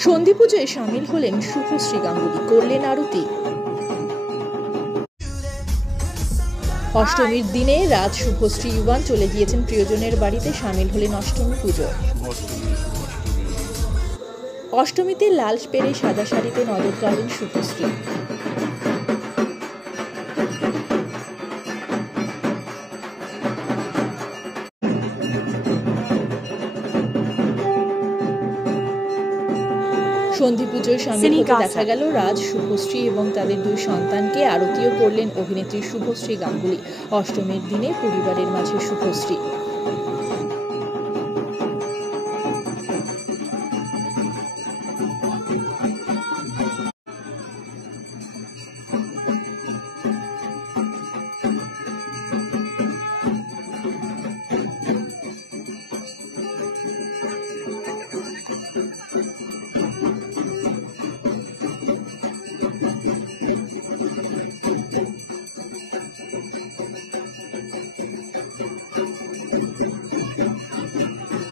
সন্ধি পুজোয় সামিল হলেন শুভশ্রী গাঙ্গুলি, করলেন আরতি। অষ্টমীর দিনে রাজ শুভশ্রী ইউবান চলে গিয়েছেন প্রিয়জনের বাড়িতে, সামিল হলেন অষ্টমী পুজো। অষ্টমীতে লাল পেরে সাদা শাড়িতে নজর কাড়লেন শুভশ্রী। সন্ধি পুজোয় সামিল হতে দেখা গেল রাজ, শুভশ্রী এবং তাদের দুই সন্তানকে। আরতিও করলেন অভিনেত্রী শুভশ্রী গাঙ্গুলি। অষ্টমীর দিনে পরিবারের মাঝে শুভশ্রী।